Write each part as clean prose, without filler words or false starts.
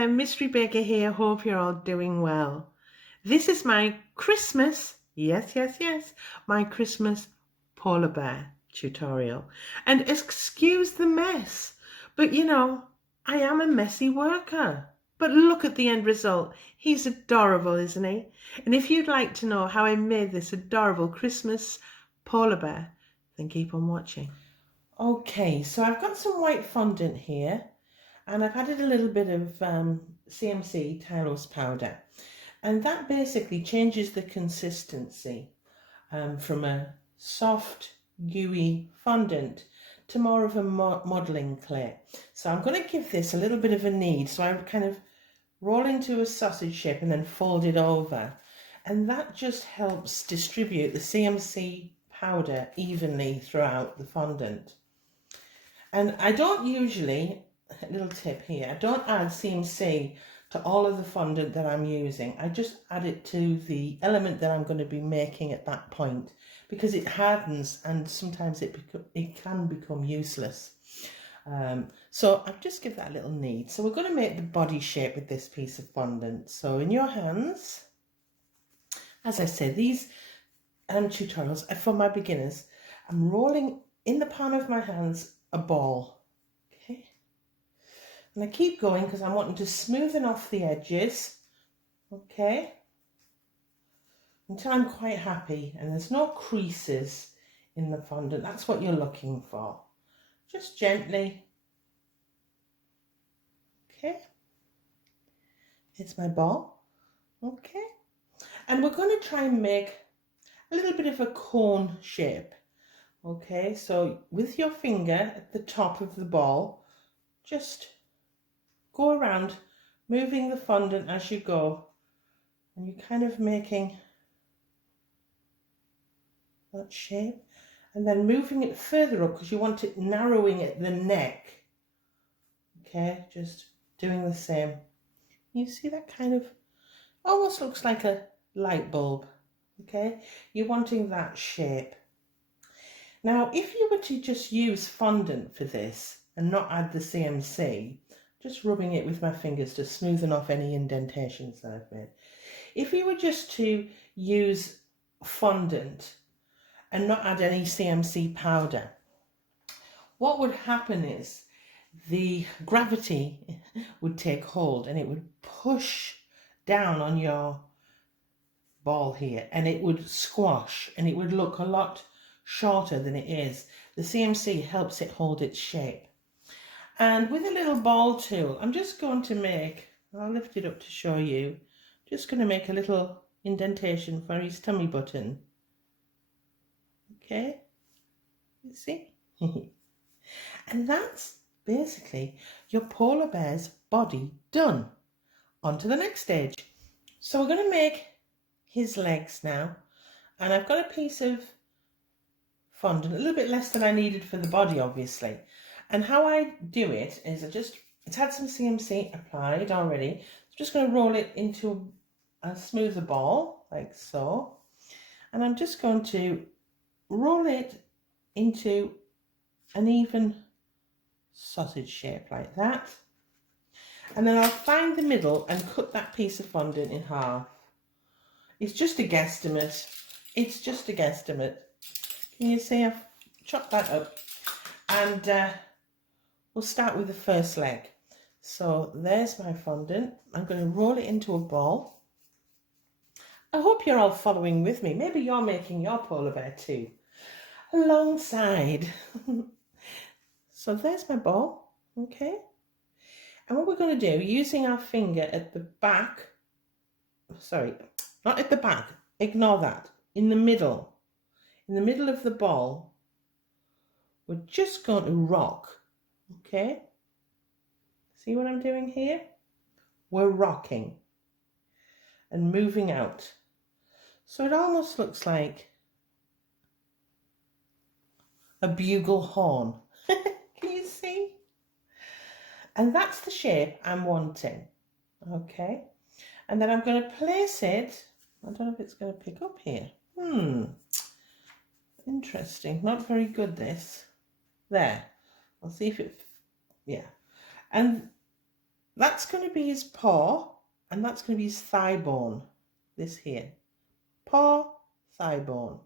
there, Mystery Baker here. Hope you're all doing well. This is my Christmas, yes, my Christmas polar bear tutorial. And excuse the mess, but you know, I am a messy worker. But look at the end result. He's adorable, isn't he? And if you'd like to know how I made this adorable Christmas polar bear, then keep on watching. Okay, so I've got some white fondant here. And I've added a little bit of CMC Tylose powder, and that basically changes the consistency from a soft, gooey fondant to more of a modelling clay. So I'm going to give this a little bit of a knead. So I kind of roll into a sausage shape and then fold it over, and that just helps distribute the CMC powder evenly throughout the fondant. And I don't usually, a little tip here, I don't add CMC to all of the fondant that I'm using. I just add it to the element that I'm going to be making at that point, because it hardens and sometimes it can become useless. So I'll just give that a little knead. So we're going to make the body shape with this piece of fondant. So in your hands, as I said, these tutorials are for my beginners. I'm rolling in the palm of my hands a ball. Okay, and I keep going because I'm wanting to smoothen off the edges, okay, until I'm quite happy and there's no creases in the fondant. That's what you're looking for. Just gently. Okay, it's my ball. Okay, and we're going to try and make a little bit of a cone shape. Okay, so with your finger at the top of the ball, just go around, moving the fondant as you go, and you're kind of making that shape, and then moving it further up because you want it narrowing at the neck. Okay, just doing the same. You see that kind of almost looks like a light bulb. Okay, you're wanting that shape. Now, if you were to just use fondant for this and not add the CMC, just rubbing it with my fingers to smoothen off any indentations that I've made. If you were just to use fondant and not add any CMC powder, what would happen is the gravity would take hold and it would push down on your ball here and it would squash and it would look a lot shorter than it is. The CMC helps it hold its shape. And with a little ball tool, I'm just going to make, I'll lift it up to show you, just going to make a little indentation for his tummy button. Okay, you see? And that's basically your polar bear's body done. On to the next stage. So we're going to make his legs now, and I've got a piece of fondant, a little bit less than I needed for the body, obviously. And how I do it is it's had some CMC applied already. I'm just going to roll it into a smoother ball, like so. And I'm just going to roll it into an even sausage shape like that. And then I'll find the middle and cut that piece of fondant in half. It's just a guesstimate. It's just a guesstimate. Can you see I've chopped that up? And we'll start with the first leg. So there's my fondant. I'm going to roll it into a ball. I hope you're all following with me. Maybe you're making your polar bear too, alongside. So there's my ball, okay? And what we're going to do, using our finger at the back, sorry, not at the back, ignore that, in the middle of the ball, we're just going to rock, okay? See what I'm doing here? We're rocking and moving out. So it almost looks like a bugle horn. Can you see? And that's the shape I'm wanting, okay? And then I'm going to place it, I don't know if it's going to pick up here. Interesting, not very good this. There, I'll see if it, yeah. And that's going to be his paw, and that's going to be his thigh bone. This here. Paw, thigh bone.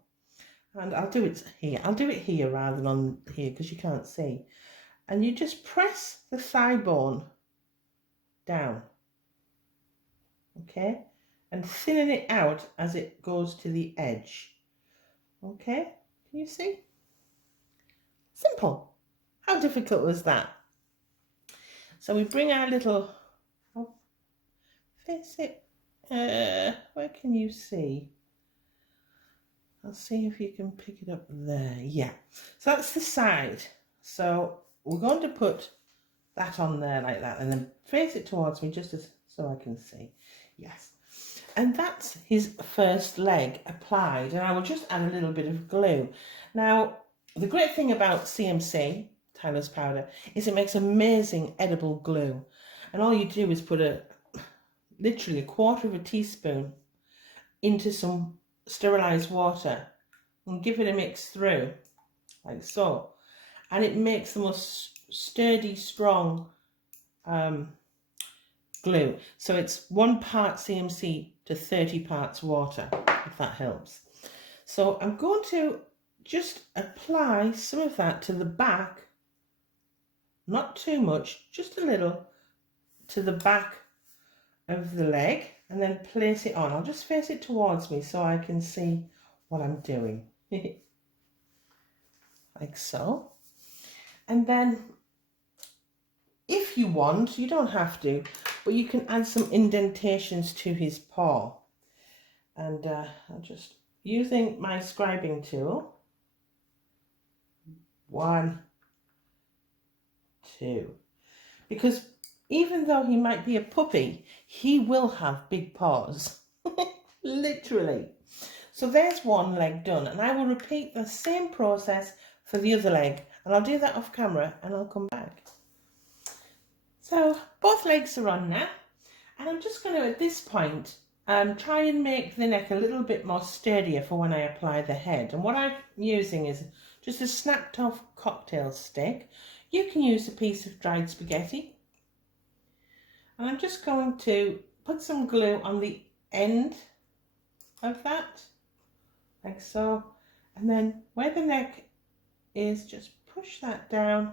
And I'll do it here. I'll do it here rather than on here because you can't see. And you just press the thigh bone down. Okay? And thinning it out as it goes to the edge. Okay? Can you see? Simple. How difficult was that? So we bring our little, I'll face it, where can you see? I'll see if you can pick it up there. Yeah, so that's the side. So we're going to put that on there like that and then face it towards me just so I can see. Yes. And that's his first leg applied, and I will just add a little bit of glue. Now, the great thing about CMC, Tylose powder, is it makes amazing edible glue. And all you do is put literally a quarter of a teaspoon into some sterilized water and give it a mix through, like so. And it makes the most sturdy, strong glue. So it's 1 part CMC to 30 parts water, if that helps. So I'm going to just apply some of that to the back, not too much, just a little to the back of the leg, and then place it on. I'll just face it towards me so I can see what I'm doing. Like so. And then if you want, you don't have to, but you can add some indentations to his paw. And I'm just using my scribing tool. 1, 2. Because even though he might be a puppy, he will have big paws. Literally. So there's one leg done, and I will repeat the same process for the other leg, and I'll do that off camera and I'll come back. So both legs are on now, and I'm just going to, at this point, try and make the neck a little bit more sturdier for when I apply the head. And what I'm using is just a snapped off cocktail stick. You can use a piece of dried spaghetti. And I'm just going to put some glue on the end of that, like so. And then where the neck is, just push that down,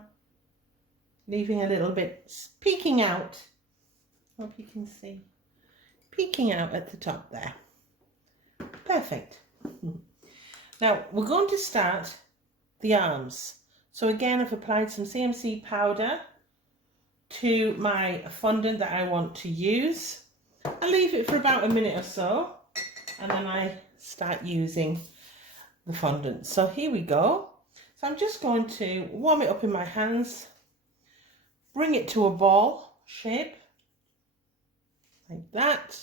leaving a little bit peeking out. Hope you can see. Peeking out at the top there. Perfect. Now we're going to start the arms. So again, I've applied some CMC powder to my fondant that I want to use. I leave it for about a minute or so, and then I start using the fondant. So here we go. So I'm just going to warm it up in my hands, bring it to a ball shape, like that,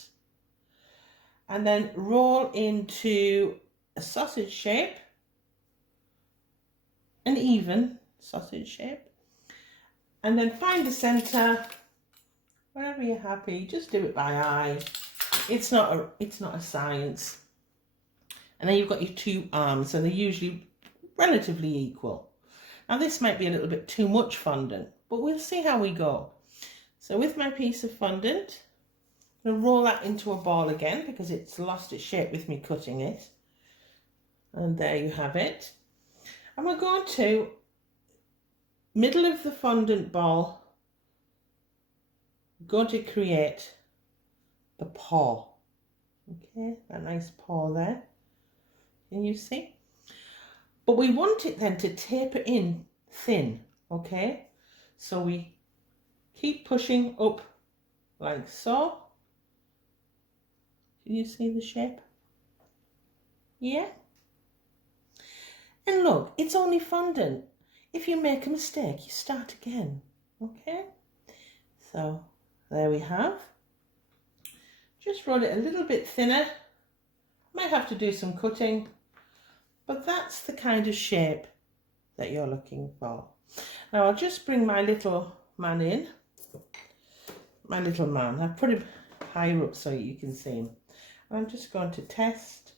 and then roll into a sausage shape, an even sausage shape, and then find the center. Wherever you're happy, just do it by eye. It's not a science. And then you've got your 2 arms, and they're usually relatively equal. Now this might be a little bit too much fondant, but we'll see how we go. So with my piece of fondant, I'm going to roll that into a ball again because it's lost its shape with me cutting it. And there you have it. And we're going to, middle of the fondant ball, going to create the paw. Okay, that nice paw there. Can you see? But we want it then to taper in thin. Okay, so we keep pushing up like so. Can you see the shape? Yeah. And look, it's only fondant. If you make a mistake, you start again. Okay, so there we have. Just roll it a little bit thinner. Might have to do some cutting, but that's the kind of shape that you're looking for. Now I'll just bring my little man in. My little man. I've put him higher up so you can see him. I'm just going to test.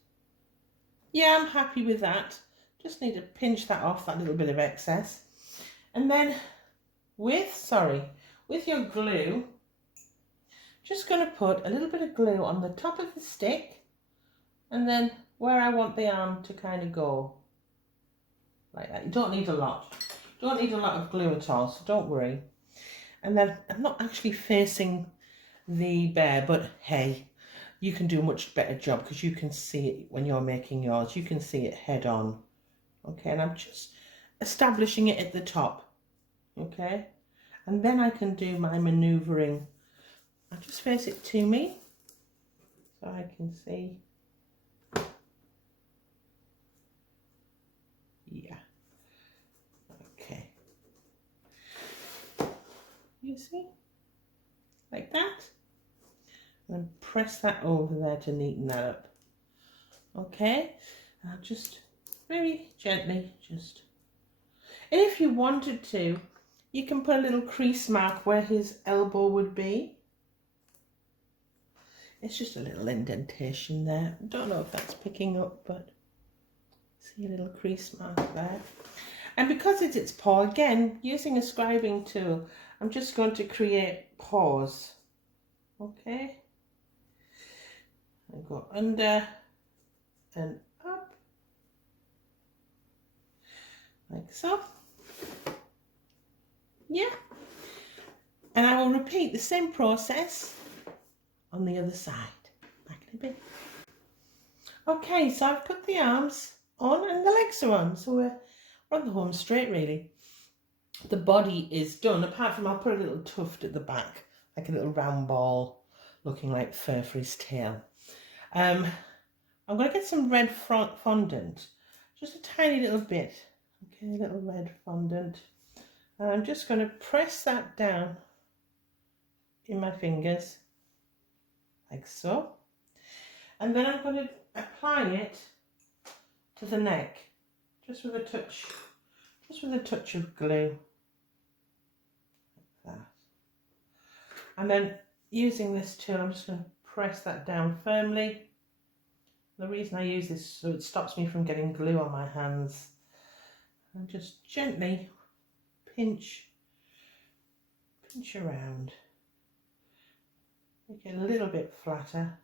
Yeah, I'm happy with that. Just need to pinch that off, that little bit of excess. And then with your glue, Just going to put a little bit of glue on the top of the stick and then where I want the arm to kind of go. Like that. You don't need a lot. You don't need a lot of glue at all, so don't worry. And then I'm not actually facing the bear, but hey, you can do a much better job because you can see it when you're making yours. You can see it head on. Okay, and I'm just establishing it at the top. Okay, and then I can do my manoeuvring. I just face it to me so I can see. Yeah. Okay. You see? Like that. And press that over there to neaten that up. Okay. I'll just very gently just. And if you wanted to, you can put a little crease mark where his elbow would be. It's just a little indentation there. I don't know if that's picking up, but see a little crease mark there. And because it's its paw, again, using a scribing tool, I'm just going to create paws. Okay. And go under and up. Like so. Yeah. And I will repeat the same process on the other side. Back in a bit. Okay, so I've put the arms on and the legs are on. So we're on the home straight really. The body is done, apart from I'll put a little tuft at the back, like a little round ball looking like fur for his tail. I'm going to get some red fondant, just a tiny little bit. Okay, a little red fondant. And I'm just going to press that down in my fingers, like so. And then I'm going to apply it to the neck, just with a touch of glue. Like that. And then using this tool, I'm just going to press that down firmly. The reason I use this so it stops me from getting glue on my hands. And just gently pinch around. Make it a little bit flatter.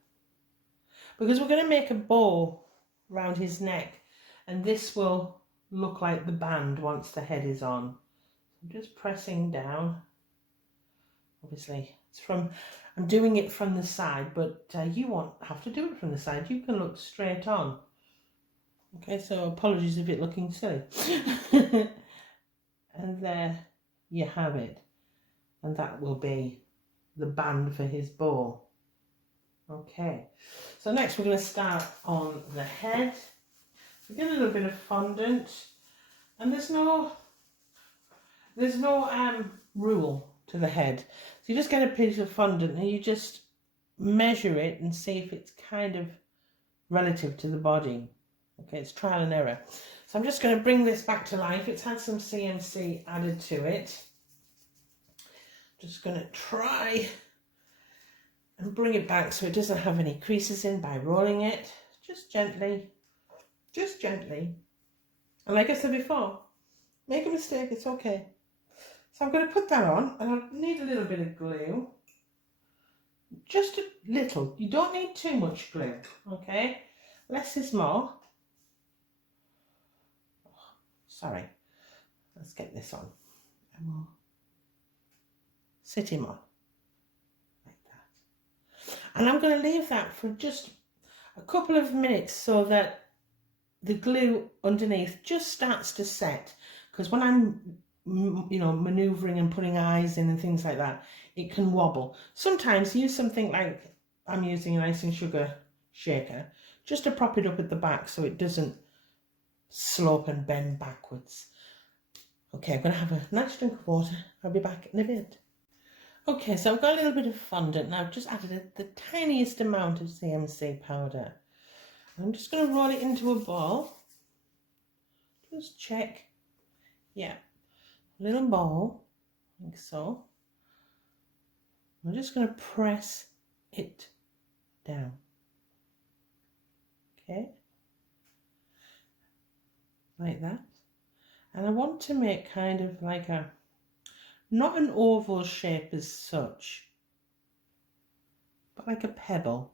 Because we're going to make a bow around his neck, and this will look like the band once the head is on. I'm just pressing down. Obviously, I'm doing it from the side, but you won't have to do it from the side. You can look straight on. Okay, so apologies if it's looking silly. And there you have it. And that will be the band for his bow. Okay, so next we're going to start on the head. So get a little bit of fondant, and there's no rule to the head. So you just get a piece of fondant and you just measure it and see if it's kind of relative to the body. Okay, it's trial and error. So I'm just going to bring this back to life. It's had some CNC added to it. Just going to try and bring it back so it doesn't have any creases in by rolling it. Just gently. Just gently. And like I said before, make a mistake, it's okay. So I'm going to put that on, and I need a little bit of glue. Just a little. You don't need too much glue, okay? Less is more. Sorry. Let's get this on. And we'll sit him on. Like that. And I'm going to leave that for just a couple of minutes so that the glue underneath just starts to set. Because when I'm manoeuvring and putting eyes in and things like that, it can wobble. Sometimes use something like I'm using an icing sugar shaker just to prop it up at the back so it doesn't slope and bend backwards. Okay, I'm going to have a nice drink of water. I'll be back in a bit. Okay, so I've got a little bit of fondant now. I've just added the tiniest amount of CMC powder. I'm just going to roll it into a ball. Just check. Yeah, a little ball, like so. I'm just going to press it down. Okay, like that. And I want to make kind of like not an oval shape as such, but like a pebble.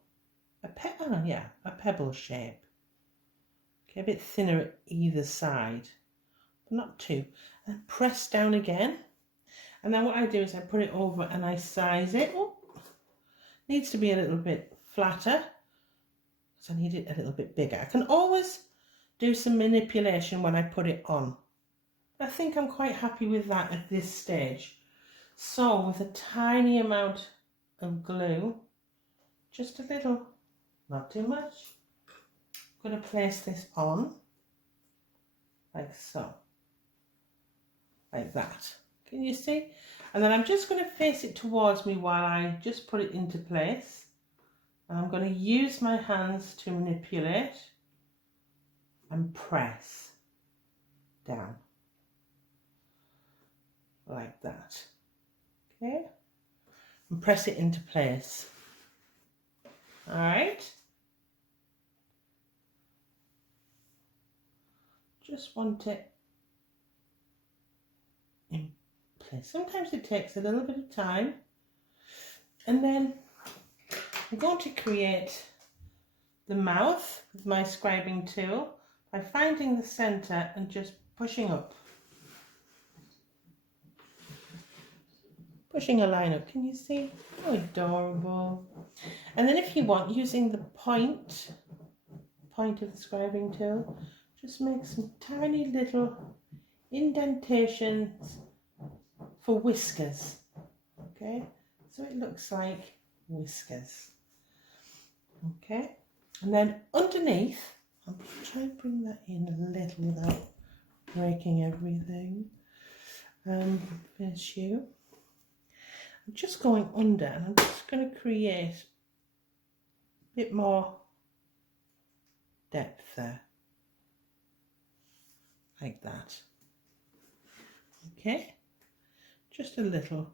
Yeah, a pebble shape. Okay, a bit thinner at either side, but not too. And press down again. And then what I do is I put it over and I size it. Oh, needs to be a little bit flatter, because I need it a little bit bigger. I can always do some manipulation when I put it on. I think I'm quite happy with that at this stage. So with a tiny amount of glue, just a little, not too much, I'm going to place this on like so, like that. Can you see? And then I'm just going to face it towards me while I just put it into place. And I'm going to use my hands to manipulate and press down like that. Okay, and press it into place. All right, just want it in place. Sometimes it takes a little bit of time, and then I'm going to create the mouth with my scribing tool by finding the center and just pushing up. Pushing a line up, can you see? Oh, adorable. And then if you want, using the point of the scribing tool, just make some tiny little indentations for whiskers. Okay, so it looks like whiskers. Okay, and then underneath, I'll try and bring that in a little without breaking everything. There's you. I'm just going under and I'm just going to create a bit more depth there, like that. Okay, just a little,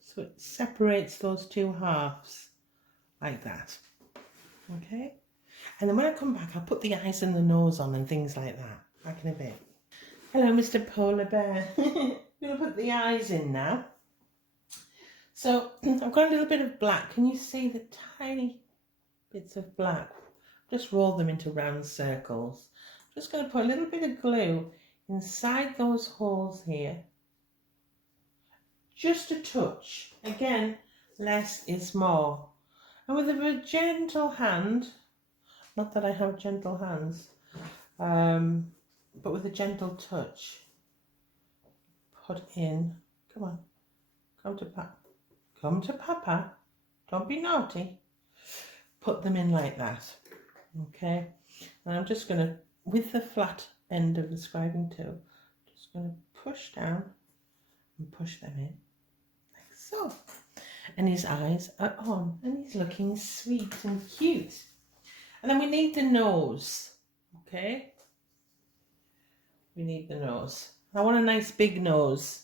so it separates those two halves, like that. Okay, and then when I come back, I'll put the eyes and the nose on and things like that, back in a bit. Hello, Mr. Polar Bear. I'm going to put the eyes in now. So I've got a little bit of black. Can you see the tiny bits of black? Just roll them into round circles. I'm just going to put a little bit of glue inside those holes here. Just a touch. Again, less is more. And with a gentle hand, not that I have gentle hands, but with a gentle touch, put in, come on, come to Papa. Come to Papa, don't be naughty. Put them in like that, okay? And I'm just going to, with the flat end of the scribing tool, just going to push down and push them in, like so. And his eyes are on, and he's looking sweet and cute. And then we need the nose, okay? We need the nose. I want a nice big nose.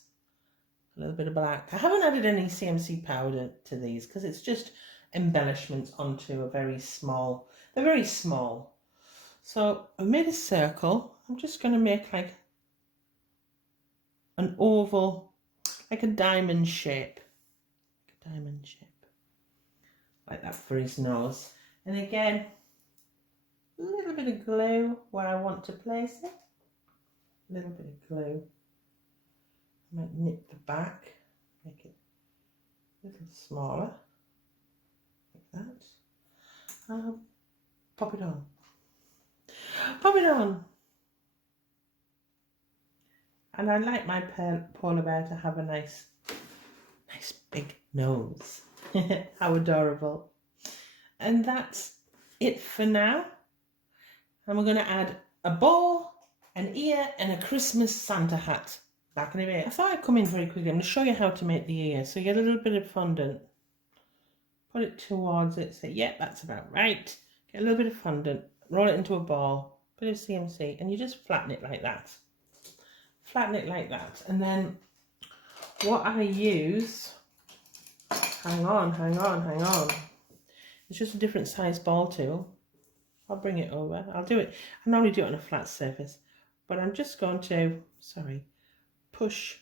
A little bit of black. I haven't added any CMC powder to these because it's just embellishments onto a very small, they're very small. So I've made a circle. I'm just going to make like an oval, like a diamond shape. Like that for his nose. And again, a little bit of glue where I want to place it. A little bit of glue. I might nip the back, make it a little smaller, like that. Pop it on. Pop it on. And I like my polar bear to have a nice big nose. How adorable. And that's it for now. And we're going to add a bow, an ear, and a Christmas Santa hat. Back in a bit. I thought I'd come in very quickly. I'm going to show you how to make the ear. So you get a little bit of fondant, put it towards it, say, yeah, that's about right. Get a little bit of fondant, roll it into a ball, bit of CMC, and you just flatten it like that. Flatten it like that. And then what I use, hang on. It's just a different size ball tool. I'll bring it over. I'll do it. I normally do it on a flat surface, but I'm just going to, push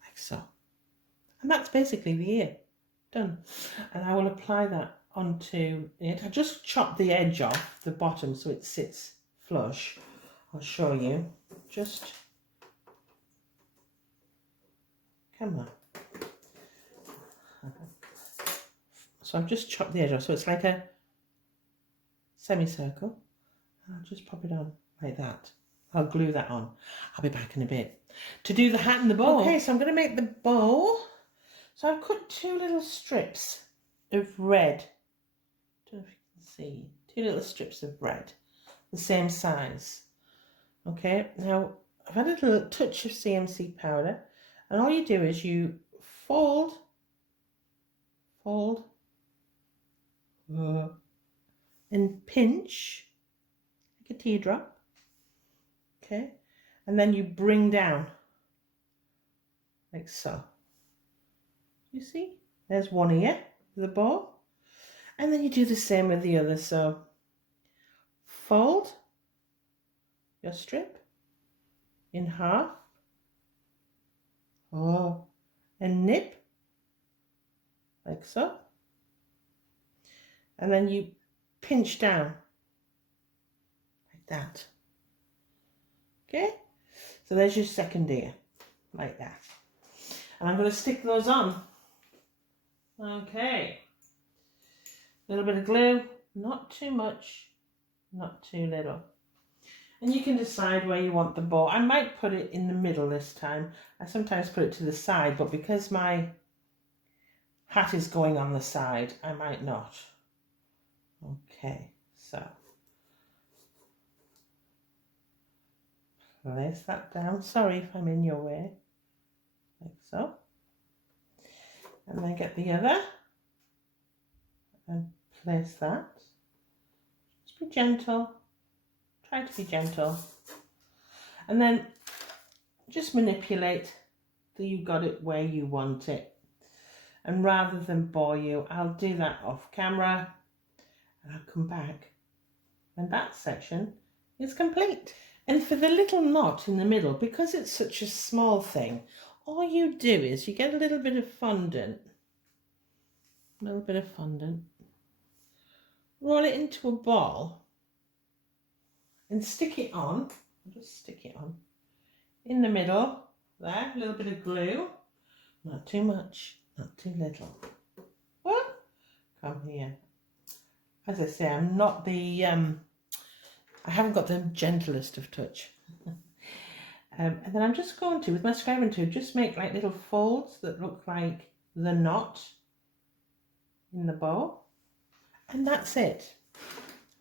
like so. And that's basically the ear. Done. And I will apply that onto it. I just chopped the edge off the bottom so it sits flush. I'll show you. Just come on. So I've just chopped the edge off, so it's like a semicircle. I'll just pop it on like that. I'll glue that on. I'll be back in a bit to do the hat and the bow. Okay, so I'm going to make the bow. So I've cut 2 little strips of red. Don't know if you can see. 2 little strips of red, the same size. Okay, now I've had a little touch of CMC powder, and all you do is you fold, and pinch like a teardrop. Okay, and then you bring down like so. You see, there's one ear with a bow, and then you do the same with the other. So fold your strip in half, and nip like so, and then you pinch down like that. Okay, so there's your second ear like that, and I'm going to stick those on. Okay, a little bit of glue, not too much, not too little. And you can decide where you want the bow. I might put it in the middle this time. I sometimes put it to the side, but because my hat is going on the side, I might not. Okay, so place that down. Sorry if I'm in your way. Like so. And then get the other and place that. Just be gentle. Try to be gentle. And then just manipulate that you got it where you want it. And rather than bore you, I'll do that off camera and I'll come back and that section is complete. And for the little knot in the middle, because it's such a small thing, all you do is you get a little bit of fondant, roll it into a ball and stick it on, just stick it on in the middle there, a little bit of glue, not too much, not too little. What? Come here. As I say, I'm not the, I haven't got the gentlest of touch. And then I'm just going to, with my scribing tool, just make like little folds that look like the knot in the bow. And that's it.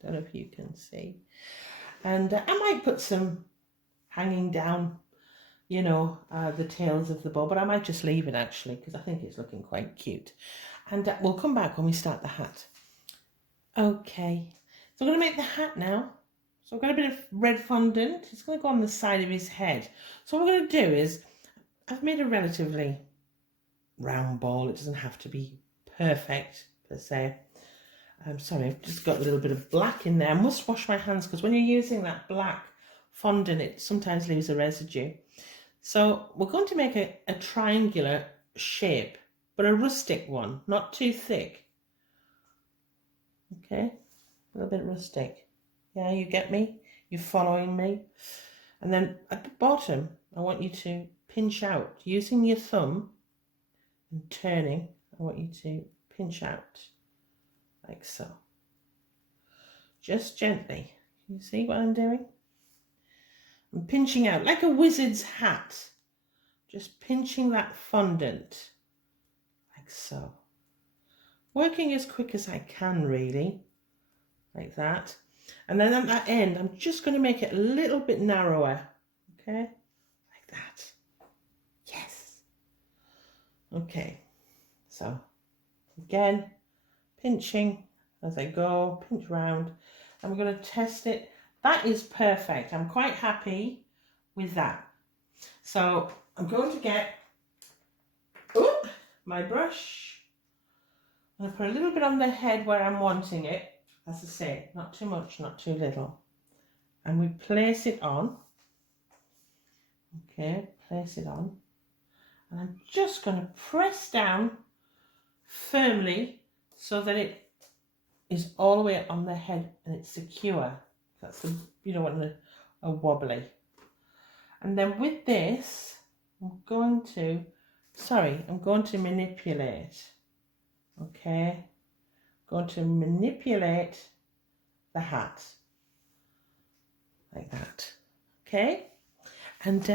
Don't know if you can see. And I might put some hanging down, you know, the tails of the bow, but I might just leave it actually, because I think it's looking quite cute. And we'll come back when we start the hat. Okay, so I'm going to make the hat now. So I've got a bit of red fondant. It's going to go on the side of his head. So what we're going to do is, I've made a relatively round ball. It doesn't have to be perfect per se. I'm sorry, I've just got a little bit of black in there. I must wash my hands because when you're using that black fondant, it sometimes leaves a residue. So we're going to make a triangular shape, but a rustic one, not too thick. Okay, a little bit rustic. Yeah, you get me? You're following me? And then at the bottom, I want you to pinch out. Using your thumb and turning, I want you to pinch out like so. Just gently. Can you see what I'm doing? I'm pinching out like a wizard's hat. Just pinching that fondant like so. Working as quick as I can, really, like that. And then at that end, I'm just going to make it a little bit narrower, okay, like that. Yes. Okay, so again, pinching as I go, pinch round, and we're going to test it. That is perfect. I'm quite happy with that. So I'm going to get my brush. I'm going to put a little bit on the head where I'm wanting it. As I say, not too much, not too little. And we place it on. Okay, place it on. And I'm just going to press down firmly so that it is all the way on the head and it's secure. That's the, you don't want a wobbly. And then with this, I'm going to manipulate. Okay, going to manipulate the hat like that. Okay, and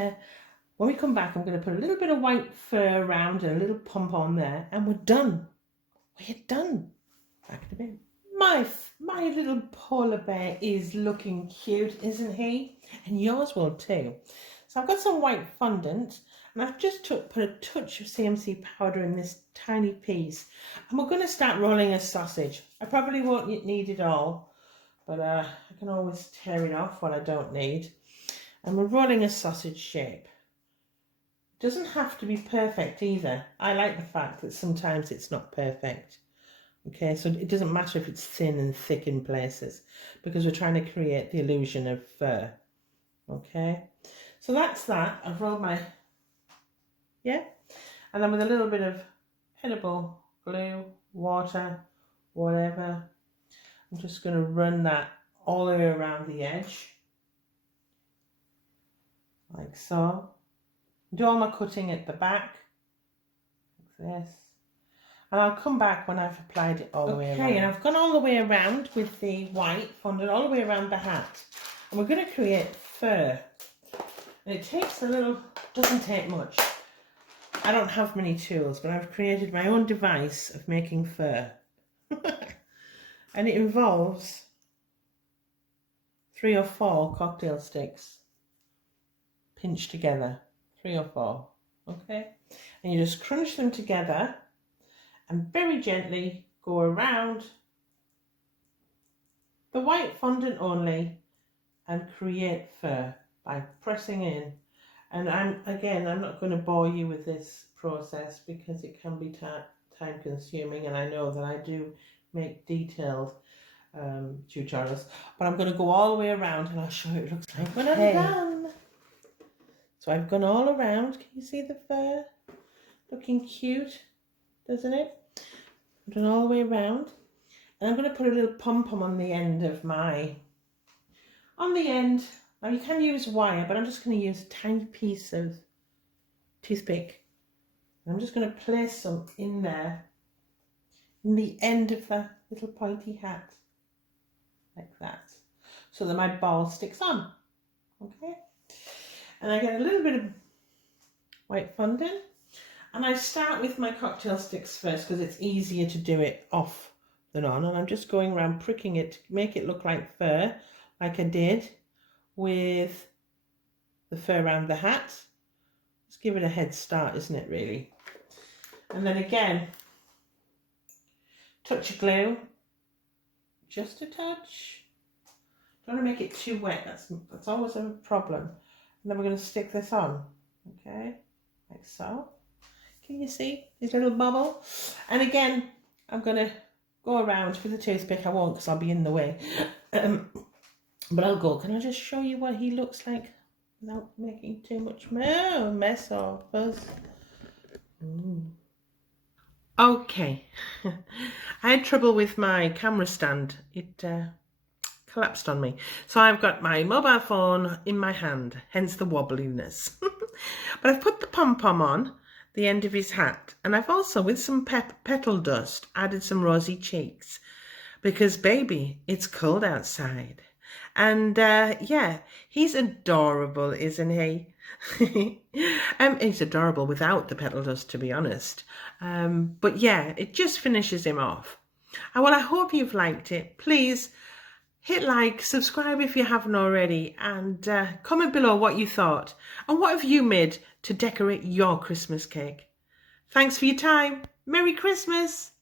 when we come back, I'm going to put a little bit of white fur around and a little pom-pom there, and we're done. We're done. Back in a bit. My little polar bear is looking cute, isn't he? And yours will too. So I've got some white fondant, and I've just put a touch of CMC powder in this tiny piece. And we're going to start rolling a sausage. I probably won't need it all, but I can always tear it off what I don't need. And we're rolling a sausage shape. It doesn't have to be perfect either. I like the fact that sometimes it's not perfect. Okay, so it doesn't matter if it's thin and thick in places, because we're trying to create the illusion of fur. Okay, so that's that. I've rolled my, and then with a little bit of edible glue, water, whatever, I'm just going to run that all the way around the edge, like so. Do all my cutting at the back, like this. And I'll come back when I've applied it all the way around. Okay, and I've gone all the way around with the white fondant, all the way around the hat. And we're going to create fur. And it takes a little, doesn't take much. I don't have many tools, but I've created my own device of making fur. And it involves 3 or 4 cocktail sticks pinched together. 3 or 4, okay? And you just crunch them together and very gently go around the white fondant only and create fur by pressing in. And I'm not going to bore you with this process because it can be time consuming, and I know that I do make detailed tutorials, but I'm going to go all the way around and I'll show you what it looks like when I'm done. So I've gone all around. Can you see the fur? Looking cute, doesn't it? I've done all the way around. And I'm going to put a little pom-pom on the end of my, now you can use wire, but I'm just going to use a tiny piece of toothpick. I'm just going to place some in there, in the end of the little pointy hat, like that, so that my ball sticks on, okay? And I get a little bit of white fondant, and I start with my cocktail sticks first because it's easier to do it off than on, and I'm just going around pricking it to make it look like fur, like I did with the fur around the hat. Just give it a head start, isn't it, really? And then again, touch of glue, just a touch. Don't want to make it too wet, that's always a problem. And then we're going to stick this on, okay, like so. Can you see this little bubble? And again, I'm going to go around with a toothpick. I won't because I'll be in the way. But I'll go. Can I just show you what he looks like without making too much mess or fuss? Okay. I had trouble with my camera stand. It collapsed on me. So I've got my mobile phone in my hand, hence the wobbliness. But I've put the pom-pom on the end of his hat, and I've also, with some petal dust, added some rosy cheeks because, baby, it's cold outside. And yeah, he's adorable, isn't he? He's adorable without the petal dust, to be honest. But yeah, it just finishes him off. Well, I hope you've liked it. Please hit like, subscribe if you haven't already, and comment below what you thought and what have you made to decorate your Christmas cake. Thanks for your time. Merry Christmas.